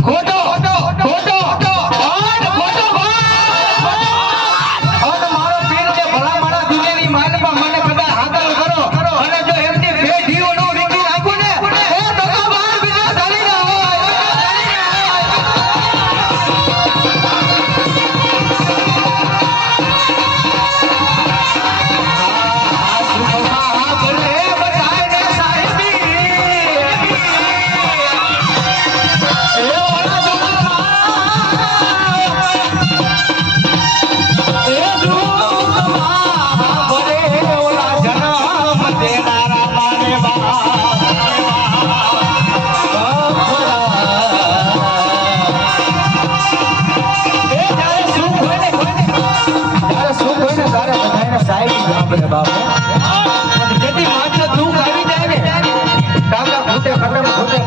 ખોટો ખોટો ખોટો મારો પીર જે ભલા મારા દુનિયાની માનમાં મને કદાચ હાકલ કરો અને જો એમની બે જીવનો વીકી નાખું ને એ તો બાર બીજા ચાલી ના હોય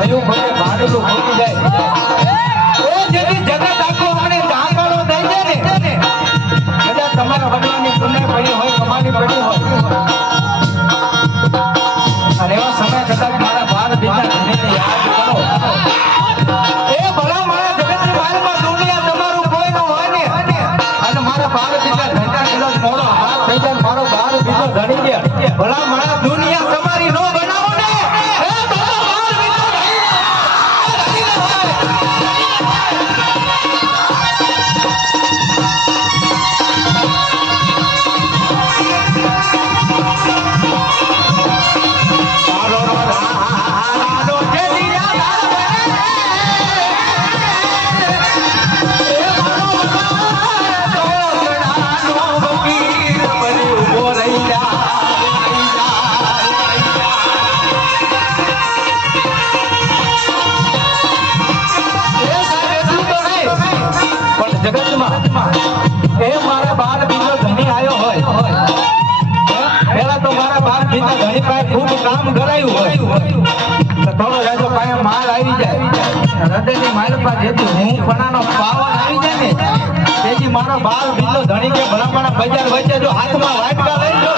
ભયું ભલે ભાડું ખોટી જાય એ જેથી જગત આખો આપણે જાકાળો થઈ જાય ને કદાચ તમારા વડવાની પુણ્ય પડી હોય કમાની પડી હોય અને એવા સમય કદાચ મારા બાર બીજા ધણીને યાદ કરો એ ભલા મારા જગતની માલમાં દુનિયા તમારું કોઈ ન હોય ને અને મારા બાર બીજા ધંધા કદાચ મોડો હાથ થઈ જાય મારો બાર બીજો ધણી ગયા ભલા મારા દુનિયા તમારી નો બનાવો ને એ મારા બાર બીજો ધણી આવ્યો હોય પેલા તો મારા બાર બીજા ધણી પાસે ખૂબ કામ કરાયું હોય તો થોડો જાજો કાયમ માલ આવી જાય હૃદયની માલ પાસે જેથી હું પણાનો પાવર આવી જાય ને તેથી મારો બાર બીજો ધણી કે ભલામણા બજાર વચ્ચે જો હાથમાં વાટકા લઈ જો